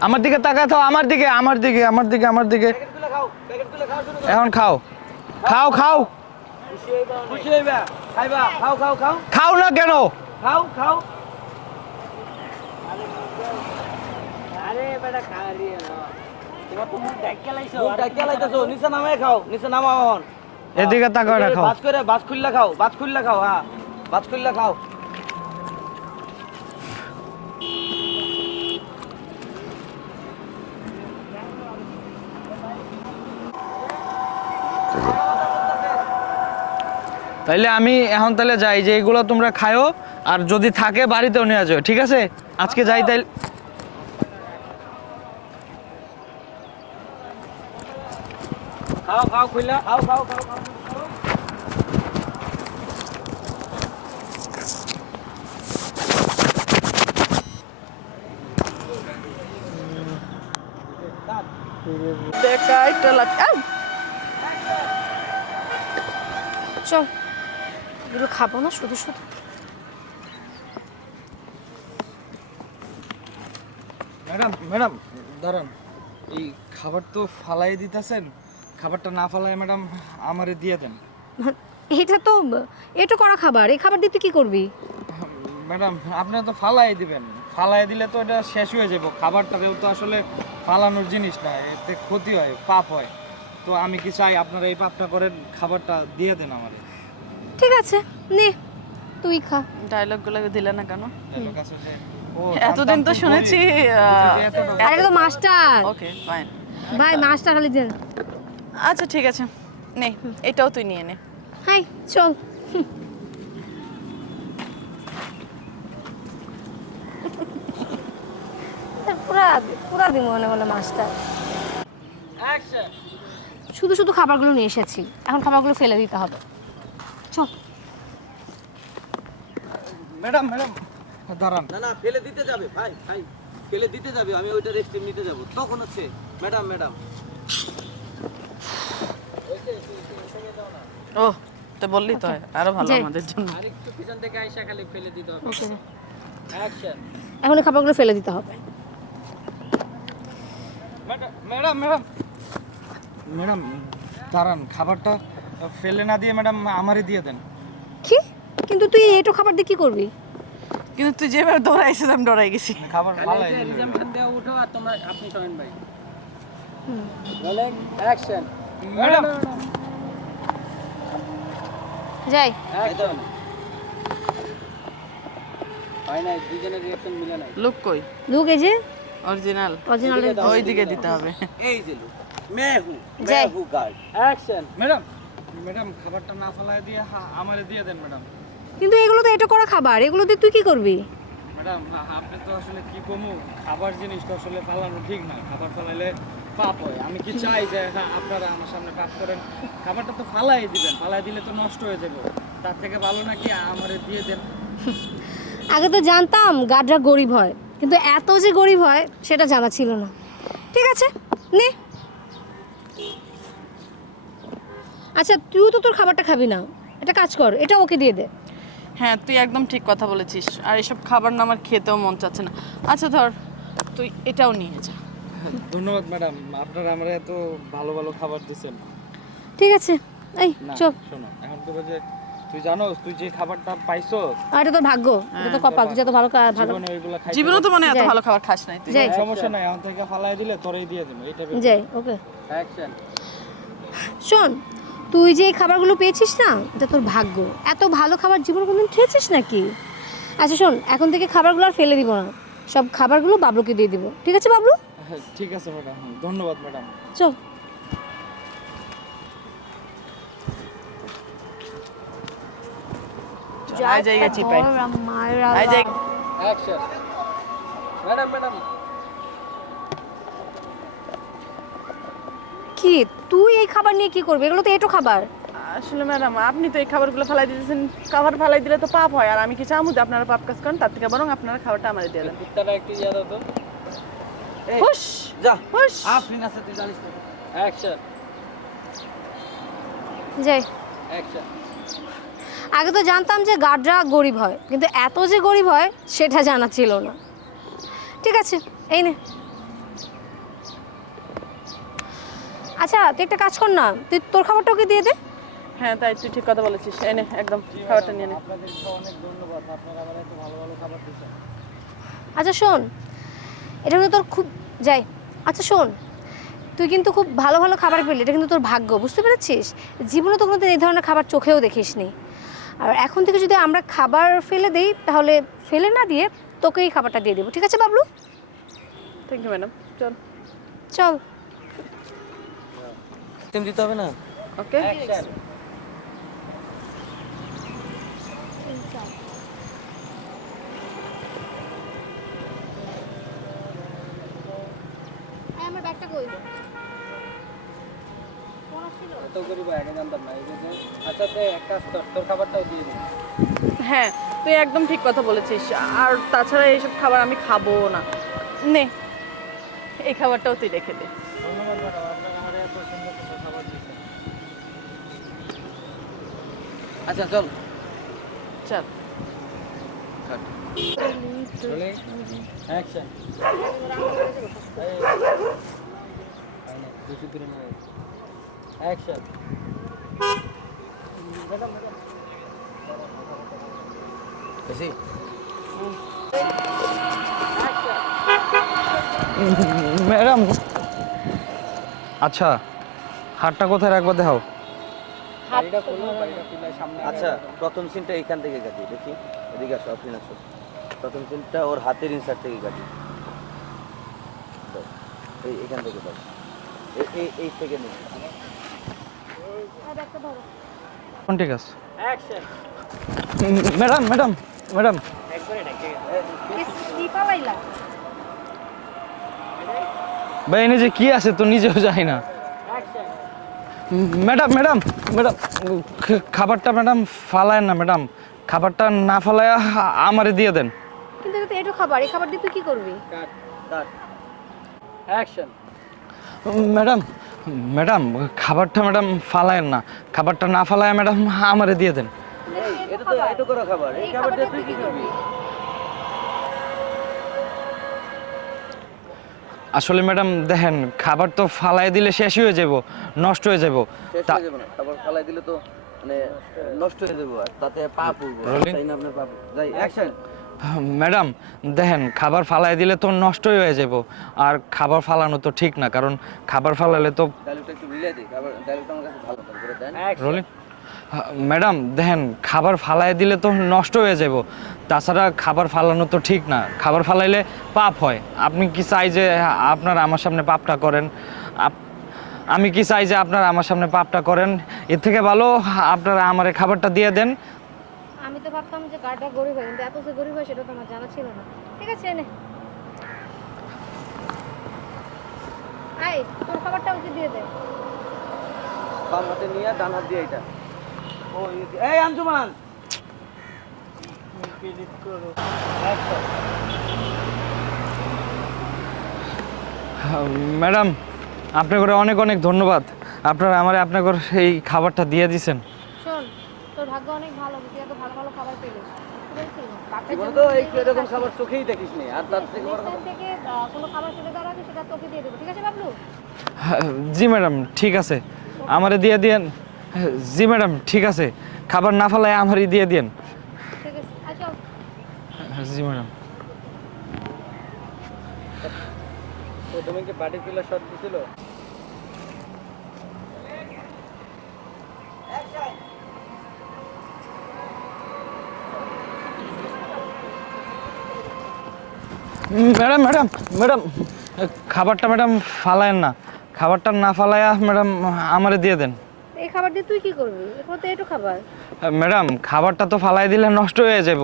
আমার দিকে তাকায় থাও, আমার দিকে, আমার দিকে, আমার দিকে, আমার দিকে। এখন খাও, খাও, খাও। খুশি হইবা, খাইবা, খাও খাও খাও খাও না কেন? খাও খাও। আরে বেটা খালি না তোমার তো মুখ ডাক্কা লাইছো মুখ ডাকিয়া লাইতাছো, নিচে নামায় খাও, নিচে নামাও এখন। এদিকে তাকাও না, খাও। বাজ করে বাজ খুললা খাও, বাজ খুললা খাও, হ্যাঁ বাজ খুললা খাও। তাইলে আমি এখন তাহলে যাই, যে এগুলো তোমরা খায়ো, আর যদি থাকে বাড়িতেও নিয়ে যাও, ঠিক আছে? আজকে যাই তাইলে। খাও খাও খুললা খাও খাও খাও খাও। দেখা একটা চল, এগুলো খাবো না শুধু শুধু। ম্যাডাম, ম্যাডাম দাঁড়ান, এই খাবার তো ফালাই দিতেছেন, খাবারটা না ফালাই ম্যাডাম আমারে দিয়ে দেন। এটা তো এটু করা খাবার, এই খাবার দিয়ে তুই কি করবি? ম্যাডাম আপনি তো ফালাই দিবেন, ফালাই দিলে তো এটা শেষ হয়ে যাবে। খাবারটাতেও তো আসলে ফালানোর জিনিস না, এতে ক্ষতি হয়, পাপ হয়। তো আমি কি চাই আপনারা এই পাপটা করেন, খাবারটা দিয়ে দেন আমারে। ঠিক আছে, নে তুই খা। ডায়লগগুলো দিলে না কেন? ডায়লগ আছে যে, ও এতদিন তো জানতাম শুনেছি আর এটা তো মাস্টার ওকে ফাইন। ভাই, মাস্টার খালি দেন। আচ্ছা ঠিক আছে, নে এটাও তুই নিয়ে নে। হাই চল। পুরা পুরা দিন মনে মনে মাস্টার। শুধু শুধু খাবারগুলো নিয়ে এসেছি, এখন খাবারগুলো ফেলে দিতে হবে। চল। ম্যাডাম, ম্যাডাম দাঁড়ান। না না ফেলে দিতে যাবে ভাই, ভাই ফেলে দিতে যাবে, আমি ওইটা রেস্ট নিতে যাব, তখন হচ্ছে ম্যাডাম ম্যাডাম। ও তো বললি তো আরো ভালো যাই। আমাদের জন্য। আরেকটু পিছন থেকে আইসা খালি ফেলে দিতে হবে। ওকে, অ্যাকশন। এখন এই খাবারগুলো ফেলে দিতে হবে। ম্যাডাম, ম্যাডাম, ম্যাডাম, ম্যাডাম দাঁড়ান, খাবারটা ফেলে না দিয়ে ম্যাডাম আমারে দিয়ে দেন। কি? কিন্তু তুই এটো খাবার দিয়ে কি করবি? কিন্তু তুই যেভাবে দৌড়াইছিস আমি ডরাই গেছি। খাবার ফালাই দিলে। রিজাম্পশন দেওয়া উঠো আর তোমরা আপনি শোনেন ভাই। বলেন অ্যাকশন। ম্যাডাম, যাই। একদম হয় না, দুজনের রিঅ্যাকশন মিলে নাই। লুক কই? লুক এই যে অরিজিনাল অরিজিনাল। ওই দিকে দিতে হবে। এই যে লো মেহু যাই। মেহু গার্ড। অ্যাকশন। ম্যাডাম, ম্যাডাম খাবারটা না ফালাই দিয়ে আমারে দিয়ে দেন ম্যাডাম। কিন্তু এগুলো তো এটো করা খাবার, এগুলো দিয়ে তুই কি করবি? ম্যাডাম আপনি তো আসলে কি কমু, খাবার জিনিসটা আসলে ফালানো ঠিক না, খাবার ফালাইলে পাপ হয়। আমি কি চাই যে আপনারা আমার সামনে পাপ করেন? খাবারটা তো ফালাই দিবেন, ফালাই দিলে তো নষ্ট হয়ে যাবে। তার থেকে ভালো নাকি আমারে দিয়ে দেন। আগে তো জানতাম গাডরা গরিব হয়, কিন্তু এত যে গরিব হয় সেটা জানা ছিল না। ঠিক আছে, নে। আচ্ছা, তুই তো তোর খাবারটা খাবি না, এটা কাজ কর, এটা ওকে দিয়ে দে। হ্যাঁ তুই একদম ঠিক কথা বলেছিস, আর এসব খাবার না আমার খেতেও মন চাচ্ছে না। আচ্ছা ধর তুই এটাও নিয়ে যা। ধন্যবাদ ম্যাডাম, আপনারা আমরা এত ভালো ভালো খাবার দিচ্ছেন। ঠিক আছে, এই না চল। শোনো, এখন তো যে তুই জানো তুই যে খাবারটা পাইছো, আর এটা তোর ভাগ্য, এটা তো কপাল, তুই যত ভালো ভালো। জীবনে ওইগুলা খাই জীবনে তো মানে এত যাই। ভালো খাবার খাস নাই তুই। যাই সমস্যা নাই, এখন থেকে ফালাই দিলে তোরেই দিয়ে দেবো, এইটা যাই, ওকে। অ্যাকশন। শোন, তুই যে এই খাবারগুলো পেয়েছিস না, এটা তোর ভাগ্য। এত ভালো খাবার জীবনে কোনদিন খেয়েছিস নাকি? আচ্ছা শোন, এখন থেকে খাবারগুলো আর ফেলে দিব না, সব খাবারগুলো বাবলুকে দিয়ে দিব, ঠিক আছে বাবলু? ঠিক আছে ম্যাডাম, ধন্যবাদ ম্যাডাম। চল। আয় জায়গা চিপাই আয় জায়গা অ্যাকশন। ম্যাডাম ম্যাডাম কি তুই এই খাবার নিয়ে কি করবি? এগুলো তো এটো খাবার। আসলে ম্যাডাম আপনি তো এই খাবারগুলো ফেলাই দিতেছেন, খাবার ফেলাই দিলে তো পাপ হয়, আর আমি কি চামু যে আপনারা পাপ কাজ করেন? তার থেকে বরং আপনারা খাবারটা আমাদের দিয়ে দেন। কুত্তাটা একটু ইয়া দাও তো। এই, হুশ যা হুশ। আফরিন আছে তুই জানিস না। অ্যাকশন যাই। অ্যাকশন। আগে তো জানতাম যে গার্ডরা গরিব হয়, কিন্তু এত যে গরিব হয় সেটা জানা ছিল না। ঠিক আছে, এই নে। আচ্ছা তুই একটা কাজ কর না, তুই তোর খাবারটা ওকে দিয়ে দে। হ্যাঁ তাই, তুই ঠিক কথা বলেছিস। এনে একদম খাবারটা নিয়ে নে। আপনাদেরকে অনেক ধন্যবাদ, আপনারা আমার এত ভালো ভালো খাবার দিয়েছেন। আচ্ছা শোন, এটা কিন্তু তোর খুব যাই। আচ্ছা শোন, তুই কিন্তু খুব ভালো ভালো খাবার পেলি, এটা কিন্তু তোর ভাগ্য, বুঝতে পেরেছিস? জীবনে তো কোনোদিন এই ধরনের খাবার চোখেও দেখিসনি। আর এখন থেকে যদি আমরা খাবার ফেলে দিই, তাহলে ফেলে না দিয়ে তোকেই খাবারটা দিয়ে দেবো, ঠিক আছে বাবলু? Thank you madam. চল চল। টিম দিতে হবে না। ওকে। অ্যাকশন। আমার ব্যাগটা কই? এত গরিব আগে জানতাম না এই যে আচ্ছা তে এক কাজ কর, তোর খাবারটাও দিয়ে দিন। হ্যাঁ তুই একদম ঠিক কথা বলেছিস, আর তাছাড়া এইসব খাবার আমি খাবো না। নে এই খাবারটাও তুই রেখে দে। ধন্যবাদ ম্যাডাম, আপনারা আমার এত সুন্দর সুন্দর খাবার দিয়েছেন। আচ্ছা চল চল। কাট। চলে অ্যাকশন। দুশো করে নয়। অ্যাকশন। বেশি ম্যাডাম আচ্ছা, হাতটা কোথায় রাখবো দেখাও। বাড়িটা খোলো, বাড়িটা খুলে সামনে আচ্ছা প্রথম সিনটা এইখান থেকে কাটি, দেখি এদিকে আসো, আফরিন আসো। প্রথম সিনটা ওর হাতের ইনসার্ট থেকে কাটি। দাও। এইখান থেকে দাও, এই থেকে নিচ্ছি। কোন ঠিক আছে অ্যাকশন। ম্যাডাম ম্যাডাম ম্যাডাম ভাই এনে যে কি আছে তো নিজেও জানি না। অ্যাকশন। ম্যাডাম ম্যাডাম ম্যাডাম খাবারটা ম্যাডাম ফালায়েন না ম্যাডাম, খাবারটা না ফালায় আমারে দিয়ে দেন। কিন্তু এটা তো এটো খাবার, এই খাবার দিয়ে তুই কি করবি? কাট কাট। অ্যাকশন। ম্যাডাম ম্যাডাম খাবারটা ম্যাডাম ফালায়েন না, খাবারটা না ফালায় ম্যাডাম আমারে দিয়ে দেন। এই এটা তো এটো করা খাবার, এই খাবারটা তুই কি করবি? আসলে ম্যাডাম দেখেন, খাবার তো ফালাই দিলে শেষই হয়ে যাব, নষ্ট হয়ে যাব। শেষ হয়ে যাবে না, খাবার ফালাই দিলে তো মানে নষ্ট হয়ে যাবে, আর তাতে পাপ উঠবে, Rolling. তাই না? আপনার পাপ যাই। অ্যাকশন। ম্যাডাম দেখেন, খাবার ফালাই দিলে তো নষ্টই হয়ে যাব, আর খাবার ফালানো তো ঠিক না, কারণ খাবার ফালালে তো ডায়লগটা একটু মিলিয়ে দিই, খাবার ডায়লগটা আমার কাছে ভালো লাগে, করে দেন। রোলিং। ম্যাডাম দেখেন, খাবার ফালাই দিলে তো নষ্ট হয়ে যাব, তাছাড়া খাবার ফালানো তো ঠিক না, খাবার ফালাইলে পাপ হয়। আপনি কি চাই যে আপনারা আমার সামনে পাপটা করেন? আমি কি চাই যে আপনারা আমার সামনে পাপটা করেন? এর থেকে ভালো আপনারা আমার এই খাবারটা দিয়ে দেন। আমি তো ভাবতাম যে গার্ডরা গরিব হয়, কিন্তু এত যে গরিব হয় সেটা তো আমার জানা ছিল না। ঠিক আছে এনে আয়, তোর খাবারটা ওকে দিয়ে দে। বাম হাতে নিয়ে ডান হাত দিয়ে এটা। ও এই আঞ্জুমান, ম্যাডাম আপনাকে অনেক অনেক ধন্যবাদ, আপনারা আমার আপনাকে এই খাবারটা দিয়ে দিয়েছেন। শোন, তোর ভাগ্য অনেক ভালো, তুই এত ভালো ভালো খাবার পেলি। জীবনে তো এই এরকম খাবার চোখেই দেখিসনি, আর তার থেকে বড় কথা থেকে কোনো খাবার ফেলে দেওয়া আছে সেটা তোকে দিয়ে দেবো, ঠিক আছে বাবলু? জি ম্যাডাম ঠিক আছে, আমারে দিয়ে দিয়েন। জি ম্যাডাম ঠিক আছে, খাবার না ফেলায় আমারই দিয়ে দিয়েন। ঠিক আছে, আচ্ছা। জি ম্যাডাম। প্রথমে কি বাড়ি তুলে শট দিছিল? ম্যাডাম ম্যাডাম ম্যাডাম খাবারটা ম্যাডাম ফালায়েন না, খাবারটা না ফালায়া ম্যাডাম আমারে দিয়ে দেন। এই খাবার দিয়ে তুই কি করবি? এখন তো একটু খাবার। ম্যাডাম খাবারটা তো ফালাই দিলে নষ্ট হয়ে যাব,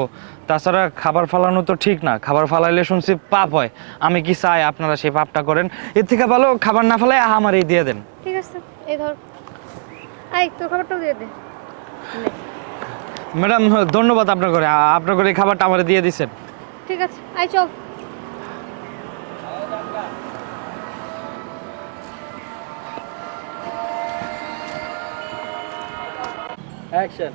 তাছাড়া খাবার ফালানো তো ঠিক না, খাবার ফালাইলে শুনছি পাপ হয়। আমি কি চাই আপনারা সেই পাপটা করেন? এর থেকে ভালো খাবার না ফালাই আমারই দিয়ে দেন। ঠিক আছে, এই ধর, আই তোর খাবারটাও দিয়ে দে। নে। ম্যাডাম ধন্যবাদ আপনার করে, আপনার করে এই খাবারটা আমারে দিয়ে দিছেন। ঠিক আছে, আই চল। অ্যাকশন।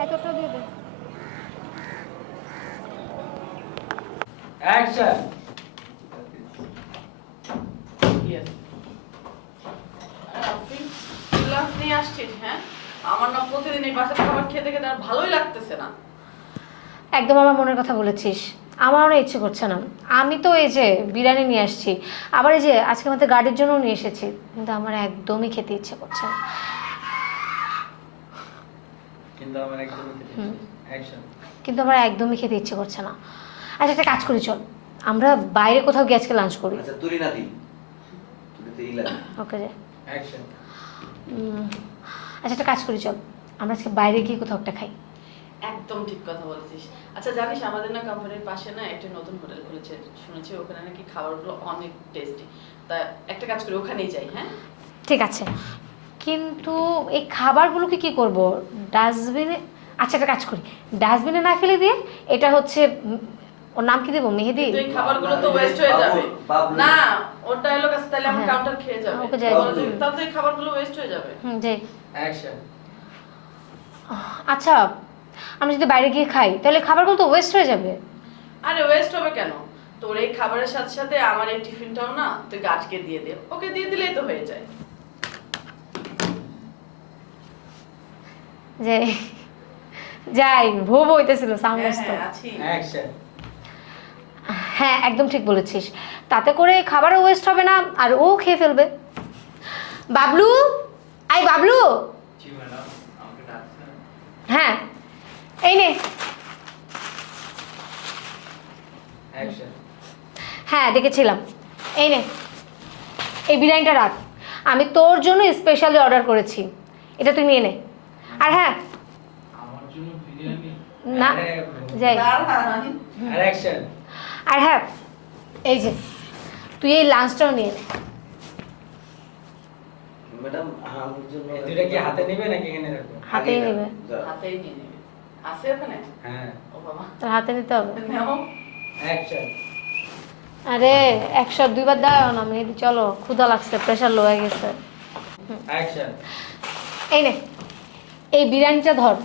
আই তোরটাও দিয়ে দে। অ্যাকশন। Yes. তুই লাঞ্চ নিয়ে আসছিস? হ্যাঁ, আমার না প্রতিদিন এই বাসার খাবার খেতে খেতে আর ভালোই লাগতেছে না। একদম আমার মনের কথা বলেছিস, আমারও না ইচ্ছে করছে না। আমি তো এই যে বিরিয়ানি নিয়ে আসছি, আবার এই যে আজকে আমাদের গাড়ির জন্যও নিয়ে এসেছি, কিন্তু আমার একদমই খেতে ইচ্ছে করছে না। কিন্তু আমার একদমই খেতে অ্যাকশন। কিন্তু আমার একদমই খেতে ইচ্ছে করছে না। আচ্ছা একটা কাজ করি, চল আমরা বাইরে কোথাও গিয়ে আজকে লাঞ্চ করি। আচ্ছা তুলি না দি, তুলি তো ইলা। ওকে যে অ্যাকশন। আচ্ছা একটা কাজ করি, চল আমরা আজকে বাইরে গিয়ে কোথাও একটা খাই। একদম ঠিক কথা বলেছিস। আচ্ছা জানিস আমাদের না কোম্পানির পাশে না একটা নতুন হোটেল খুলেছে, শুনেছি ওখানে নাকি খাবারগুলো অনেক টেস্টি। তা একটা কাজ করি ওখানেই যাই। হ্যাঁ ঠিক আছে, কিন্তু এই খাবারগুলোকে কি করব? ডাস্টবিনে? আচ্ছা একটা কাজ করি, ডাস্টবিনে না ফেলে দিয়ে এটা হচ্ছে ওর নাম কি দেবো, মেহেদি? কিন্তু এই খাবারগুলো তো ওয়েস্ট হয়ে যাবে। বাবলু। না ওর ডায়লগ আছে, তাহলে আমার হ্যাঁ। কাউন্টার খেয়ে যাবে। ওকে যাই বলো যে, তাহলে তো এই খাবারগুলো ওয়েস্ট হয়ে যাবে। যাই। অ্যাকশন। আচ্ছা আমরা যদি বাইরে গিয়ে খাই তাহলে খাবারগুলো তো ওয়েস্ট হয়ে যাবে। আরে ওয়েস্ট হবে কেন? তোর এই খাবারের সাথে সাথে আমার এই টিফিনটাও না তুই গাছকে দিয়ে দে, ওকে দিয়ে দিলেই তো হয়ে যায়। যাই যাই, ভোব হইতেছিল সাউন্ড হ্যাঁ আসতো। হ্যাঁ আছি। অ্যাকশন। হ্যাঁ একদম ঠিক বলেছিস, তাতে করে খাবারও ওয়েস্ট হবে না আর ও খেয়ে ফেলবে। Bablu, I Bablu. G madam, আমাকে ডাকছেন? হ্যাঁ এই নে। অ্যাকশন। হ্যাঁ দেখেছিলাম, এই নে এই বিরিয়ানিটা রাখ, আমি তোর জন্য স্পেশালি অর্ডার করেছি, এটা তুই নিয়ে নে। আর হ্যাঁ আমার জন্য বিরিয়ানি? না যাই। দাঁড়ান। আর অ্যাকশন। আর হ্যাঁ এই যে তুই এই লাঞ্চটাও নিয়ে নে। ম্যাডাম আমার জন্য এই দুইটা কি হাতে নেবে নাকি এখানে রাখবো? হাতেই নেবে। হাতেই নিয়ে নিবি। আছে ওখানে? হ্যাঁ। ও বাবা। তোর হাতে নিতে হবে। নাও। অ্যাকশন। আরে 100 2বার দাও না মেহেদি, চলো ক্ষুধা লাগছে, প্রেশার লো হয়ে গেছে। অ্যাকশন। এই নে এই বিরিয়ানিটা ধর,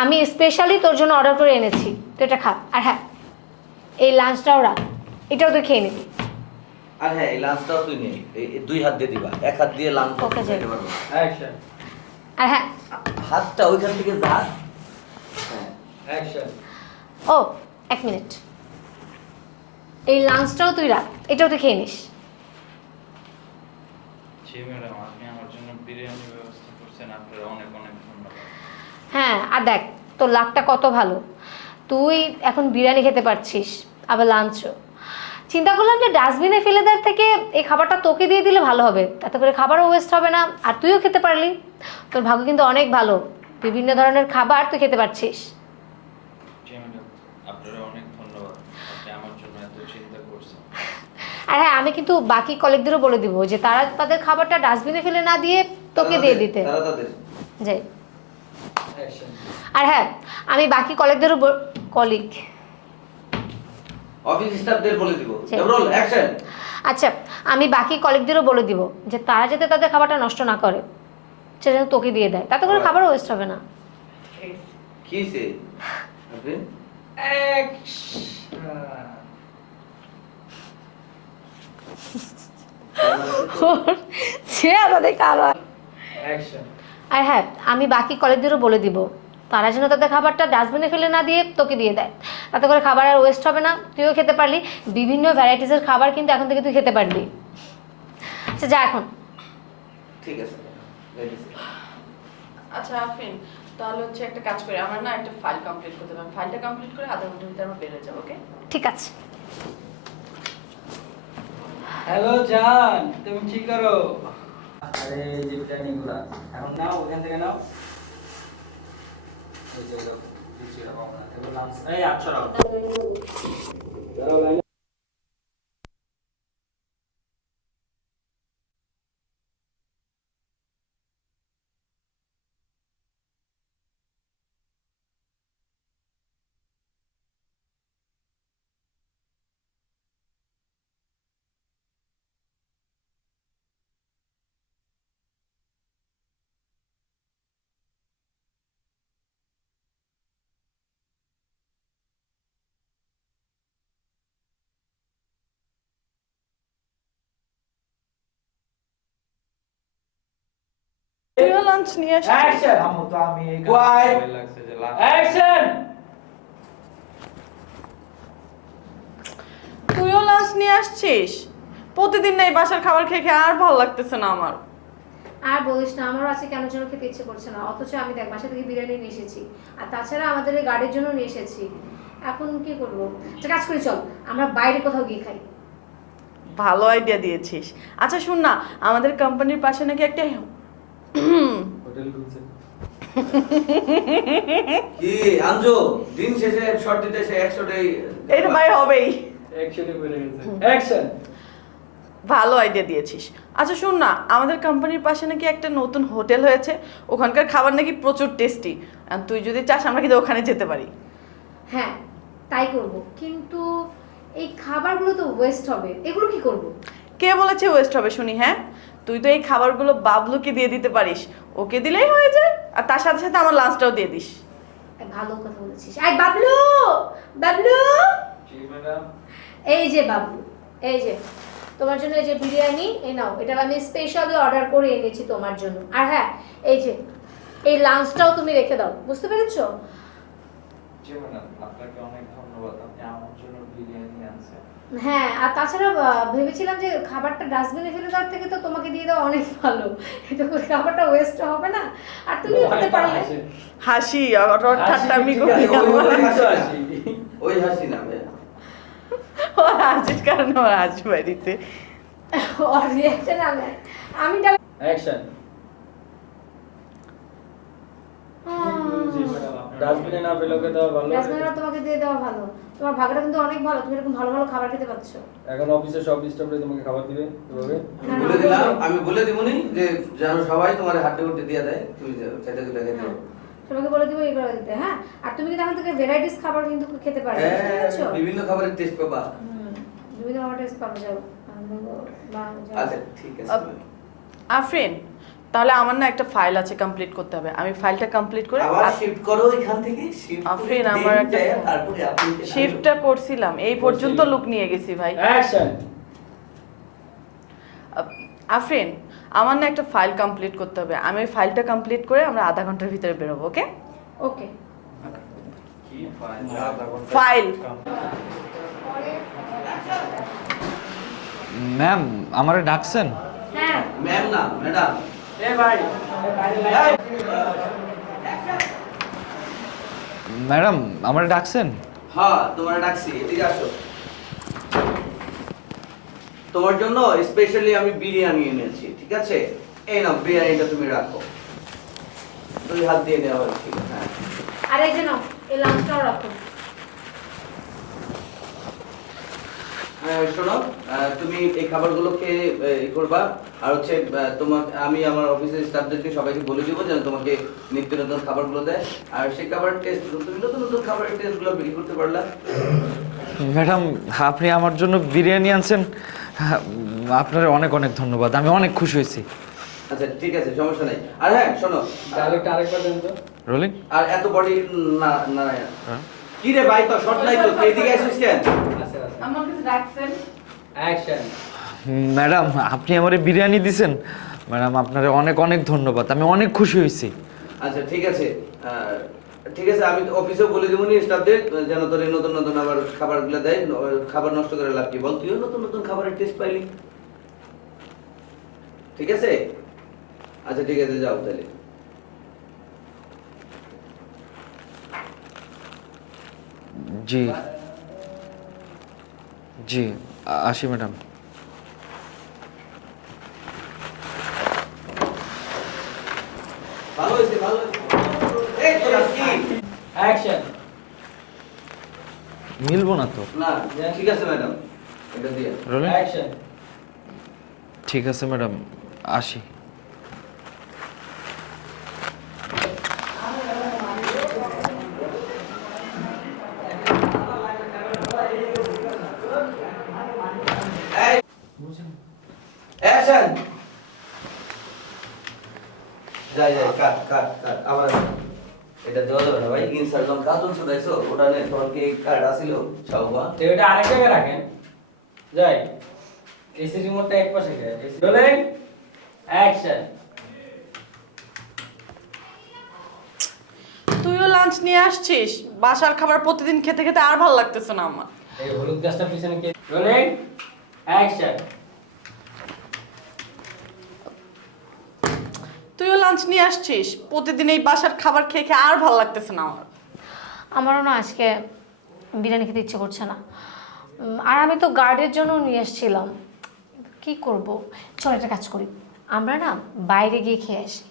আমি স্পেশালি তোর জন্য অর্ডার করে এনেছি, তো এটা খা। আর হ্যাঁ এই লাঞ্চটাও রাখ, এটাও তুই খেয়ে নিবি। আর হ্যাঁ এই লাঞ্চটাও তুই নে, এই দুই হাত দিয়ে দিবা, এক হাত দিয়ে লাঞ্চ ওকে, যাই। খেতে পারবো। অ্যাকশন। আর হ্যাঁ হাতটা ওইখান থেকে যা। হ্যাঁ অ্যাকশন। ও 1 মিনিট, এই লাঞ্চটাও তুই রাখ, এটাও তুই খেয়ে নিস। জি ম্যাডাম, আপনি আমার জন্য বিরিয়ানির ব্যবস্থা করছেন, আপনার অনেক অনেক ধন্যবাদ। হ্যাঁ আর দেখ তোর লাকটা কত ভালো, তুই এখন বিরিয়ানি খেতে পারছিস আবার লাঞ্চও। চিন্তা করলাম যে ডাস্টবিনে ফেলে দেওয়ার থেকে এই খাবারটা তোকে দিয়ে দিলে ভালো হবে, তাতে করে খাবারও ওয়েস্ট হবে না আর তুইও খেতে পারলি। তোর ভাগ্য কিন্তু অনেক ভালো, বিভিন্ন ধরনের খাবার তুই খেতে পারছিস। জি ম্যাডাম, আপনার অনেক ধন্যবাদ, আপনি আমার জন্য এত চিন্তা করছেন। আর হ্যাঁ আমি কিন্তু বাকি কলিগদেরও বলে দিব যে তারা তাদের খাবারটা ডাস্টবিনে ফেলে না দিয়ে তোকে দিয়ে দিতে। তারা তাদের যাই। অ্যাকশন। আর হ্যাঁ আমি বাকি কলিগদেরও কলিগ অফিস স্টাফদের বলে দিব। জি। Roll action. আচ্ছা আমি বাকি কলিগদেরও বলে দিব যে তারা যাতে তাদের খাবারটা নষ্ট না করে, সেটা যেন তোকে দিয়ে দেয়, তাতে করে খাবারও ওয়েস্ট হবে না। কি সে আপনি অ্যাকশন। চেহারা দেখে আরো। অ্যাকশন। আর হ্যাঁ আমি বাকি কলিগদেরও বলে দিব তারা যেন তাদের খাবারটা ডাস্টবিনে ফেলে না দিয়ে তোকে দিয়ে দেয়, তাতে করে খাবার আর ওয়েস্ট হবে না, তুইও খেতে পারলি। বিভিন্ন ভ্যারাইটিসের খাবার কিন্তু এখন থেকে তুই খেতে পারবি। আচ্ছা যা এখন। ঠিক আছে। আচ্ছা আফিন, তাহলে হচ্ছে একটা কাজ করি, আমার না একটা ফাইল কমপ্লিট করতে হবে, ফাইলটা কমপ্লিট করে আধা ঘন্টার ভিতরে আমরা বের হয়ে যাবো, ওকে? ঠিক আছে। হ্যালো জান, তুমি কি করো? আরে এই যে বিরিয়ানিগুলা এখন নাও, ওখান থেকে নাও। এই যে দিচ্ছি এরকম না, এগুলো লাঞ্চ এই 800 টাকা। দাঁড়াও লাইনে। তুইও লাঞ্চ নিয়ে আসিস। অ্যাকশন। আমু তো আমি এই Why? ভয় লাগছে যে অ্যাকশন। তুইও লাঞ্চ নিয়ে আসছিস? প্রতিদিন না এই বাসার খাবার খেয়ে খেয়ে আর ভালো লাগতেছে না আমার। আর বলিস না, আমারও আজকে কেন যেন খেতে ইচ্ছে করছে না, অথচ আমি দেখ বাসা থেকে বিরিয়ানি নিয়ে এসেছি, আর তাছাড়া আমাদের এই গাড়ির জন্য নিয়ে এসেছি। এখন কি করবো? একটা কাজ করি, চল আমরা বাইরে কোথাও গিয়ে খাই। ভালো আইডিয়া দিয়েছিস। আচ্ছা শুন না, আমাদের কোম্পানির পাশে নাকি একটা হোটেল খুলছে। কি আনজো দিন শেষে শর্ট দিতে সে 100টাই এটা ভাই হবেই। অ্যাকশনে বেড়ে গেছে। অ্যাকশন। ভালো আইডিয়া দিয়েছিস। আচ্ছা শুন না, আমাদের কোম্পানির পাশে নাকি একটা নতুন হোটেল হয়েছে, ওখানকার খাবার নাকি প্রচুর টেস্টি। আর তুই যদি চাস আমরা কিন্তু ওখানে যেতে পারি। হ্যাঁ তাই করব, কিন্তু এই খাবারগুলো তো ওয়েস্ট হবে, এগুলো কি করব? কে বলেছে ওয়েস্ট হবে শুনি? হ্যাঁ, তুই তো এই খাবারগুলো বাবলুকে দিয়ে দিতে পারিস, ওকে দিলেই হয়ে যায়। আর তার সাথে সাথে আমার লাঞ্চটাও দিয়ে দিস। ভালো কথা বলেছিস। I Bablu, Bablu, G madam. এই যে বাবলু, এই যে তোমার জন্য এই যে বিরিয়ানি, এই নাও, এটা আমি স্পেশালি অর্ডার করে এনেছি তোমার জন্য। আর হ্যাঁ, এই যে এই লাঞ্চটাও তুমি রেখে দাও, বুঝতে পেরেছো? জি ম্যাডাম, আপনাকে অনেক ধন্যবাদ, আপনি আমার জন্য বিরিয়ানি আনছেন। হ্যাঁ, আর তাছাড়া ভেবেছিলাম যে খাবারটা ডাস্টবিনে ফেলে দেওয়ার থেকে তো তোমাকে দিয়ে দেওয়া অনেক ভালো, এতে করে খাবারটা ওয়েস্ট হবে না, আর তুমি খেতে পারলে। হাসি আর ওর ঠাট্টা আমি করি। ওই হাসি না ভাই। ওর হাসির কারণে ওর হাসি বাড়িতে। ওর রিঅ্যাকশন আমি অ্যাকশন। জি ম্যাডাম, ডাস্টবিনে না ফেলে ওকে দেওয়া ভালো। ডাস্টবিনে তোমাকে দিয়ে দেওয়া ভালো, তোমার ভাগটা কিন্তু অনেক ভালো, তুমি এরকম ভালো ভালো খাবার খেতে পাচ্ছ। এখন অফিসে সব স্টাফরা তোমাকে খাবার দিবে এভাবে। বলে দিলাম, আমি বলে দিবনি যে যেন সবাই তোমার হাতে উঠে দিয়ে দেয়, তুমি সেটা দিলে খেতে হ্যাঁ, পারো। সবাইকে বলে দিব এই করে দিতে। হ্যাঁ, আর তুমি কিন্তু এখন থেকে ভ্যারাইটিস খাবার কিন্তু খেতে পারবে, বুঝতে পেরেছো? হ্যাঁ, বিভিন্ন খাবারের টেস্ট পাবা। বিভিন্ন খাবার টেস্ট পাবে, যাও। আচ্ছা ঠিক আছে। আফরিন, তাহলে আমার না একটা ফাইল আছে কমপ্লিট করতে হবে, আমি ফাইলটা কমপ্লিট করে আবার শিফট করো এখান থেকে, শিফট আফরিন, আমার একটা তারপরে আপনি শিফটটা করছিলাম, এই পর্যন্ত লুক নিয়ে গেছি ভাই। অ্যাকশন। আফরিন, আমার না একটা ফাইল কমপ্লিট করতে হবে, আমি ওই ফাইলটা কমপ্লিট করে আমরা আধা ঘন্টার ভিতরে বেরোবো, ওকে? ওকে। কি ফাইল? আধা ঘন্টা। ফাইল। ম্যাম, আমারে ডাকছেন? হ্যাঁ, ম্যাম না ম্যাডাম। এ ভাই, ম্যাডাম, আমারে ডাকছেন? হ্যাঁ তোমার ডাকছি, এদিকে আসো। তোমার জন্য স্পেশালি আমি বিরিয়ানি এনেছি, ঠিক আছে? এই নাও বিরিয়ানিটা তুমি রাখো, দুই হাত দিয়ে নেওয়া হচ্ছে। হ্যাঁ, আর এই যে নাও, এই লাঞ্চটাও রাখো। শোনো, তুমি এই খাবারগুলো খেয়ে ই করবা, আর হচ্ছে তোমাকে আমি আমার অফিসের স্টাফদেরকে সবাইকে বলে দিব যেন তোমাকে নিত্য নতুন খাবারগুলো দেয়, আর সেই খাবার টেস্ট তুমি নতুন নতুন খাবারের টেস্টগুলো বিক্রি করতে পারলা। ম্যাডাম, আপনি আমার জন্য বিরিয়ানি আনছেন, আপনার অনেক অনেক ধন্যবাদ, আমি অনেক খুশি হয়েছি। আচ্ছা ঠিক আছে, সমস্যা নেই। আর হ্যাঁ শোনো, ডায়লগটা আরেকবার দেন তো। রোলিং। আর এত বডি না না না। কি রে ভাই, তো শর্ট নাই তো, তুই এদিকে আসিস কেন? আচ্ছা আচ্ছা। আমার কাছে রাখছেন। অ্যাকশন। ম্যাডাম, আপনি আমারে বিরিয়ানি দিছেন, ম্যাডাম আপনার অনেক অনেক ধন্যবাদ, আমি অনেক খুশি হয়েছি। আচ্ছা ঠিক আছে, ঠিক আছে, আমি অফিসেও বলে দেবো নি স্টাফদের যেন তোর এই নতুন নতুন আবার খাবারগুলো দেয়, খাবার নষ্ট করে লাভ কি, বল তুইও নতুন নতুন খাবারের টেস্ট পাইলি। ঠিক আছে, আচ্ছা ঠিক আছে, যাও তাহলে। জি জি আসি ম্যাডাম। ভালো হয়েছে ভালো হয়েছে। এই তো রাখি। অ্যাকশন। মিলবো না তো। না ঠিক আছে ম্যাডাম, এটা দিয়ে রোলিং। অ্যাকশন। ঠিক আছে ম্যাডাম, আসি। অ্যাকশন। যাই যাই কাট কাট কাট আবার আসো। এটা দেওয়া যাবে না ভাই, ইনসার্ট যখন কার্টুন শুধাইছো ওটা নেই, তোমার কি কার্ড আসিল শাহবা? তো এটা আরেক জায়গায় রাখেন। যাই। এসি রিমোটটা এক পাশে গেছে। রোলিং। অ্যাকশন। তুইও লাঞ্চ নিয়ে আসছিস? বাসার খাবার প্রতিদিন খেতে খেতে আর ভালো লাগতেছে না আমার। এই হলুদ গাছটা পিছনে কে? রোলিং। অ্যাকশন। তুইও লাঞ্চ নিয়ে আসছিস? প্রতিদিন এই বাসার খাবার খেয়ে খেয়ে আর ভালো লাগতেছে না আমার। আমারও না আজকে বিরিয়ানি খেতে ইচ্ছে করছে না। আর আমি তো গার্ডের জন্য নিয়ে এসেছিলাম। কি করব? চল একটা কাজ করি, আমরা না বাইরে গিয়ে খেয়ে আসি।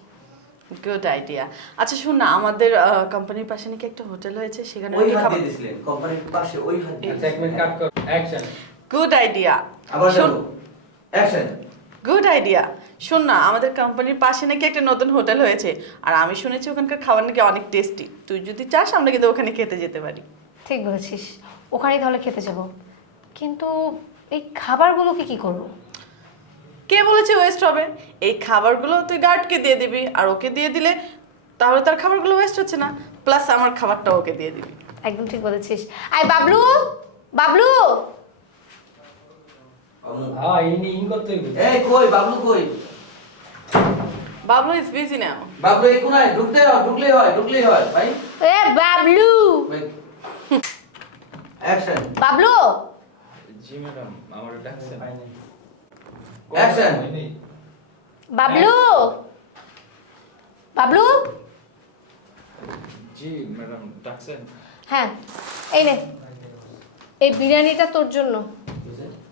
Good idea. আচ্ছা শোন না, আমাদের কোম্পানির পাশে নাকি একটা হোটেল হয়েছে, সেখানে ওই নাকি হাত খাবার। দিয়ে দিছিলেন কোম্পানির পাশে, ওই হাত দিয়ে। আচ্ছা, এক মিনিট কাট কর। অ্যাকশন। Good idea. আবার যাবো। অ্যাকশন। Good idea. শোন না, আমাদের কোম্পানির পাশে নাকি একটা নতুন হোটেল হয়েছে, আর আমি শুনেছি ওখানকার খাবার নাকি অনেক টেস্টি। তুই যদি চাস আমরা কিন্তু ওখানে খেতে যেতে পারি। ঠিক বলেছিস, ওখানেই তাহলে খেতে যাব। কিন্তু এই খাবারগুলোকে কি করব? কে বলেছে ওয়েস্ট হবে? এই খাবারগুলো তুই গার্ডকে দিয়ে দিবি, আর ওকে দিয়ে দিলে তাহলে তার খাবারগুলো ওয়েস্ট হচ্ছে না, প্লাস আমার খাবারটা ওকে দিয়ে দিবি। একদম ঠিক বলেছিস। আই বাবলু, বাবলু। হ্যাঁ, ইন করতে হইবে। এই কই বাবলু কই? Bablu is busy now. Bablu এই কোনায় ঢুকলেই হয় ভাই। এ বাবলু, অ্যাকশন। বাবলু। জি ম্যাডাম, আমার ডাকছেন। অ্যাকশন। বাবলু, বাবলু। জি ম্যাডাম, ডাকছেন। হ্যাঁ, এই নে, এই বিরিয়ানিটা তোর জন্য।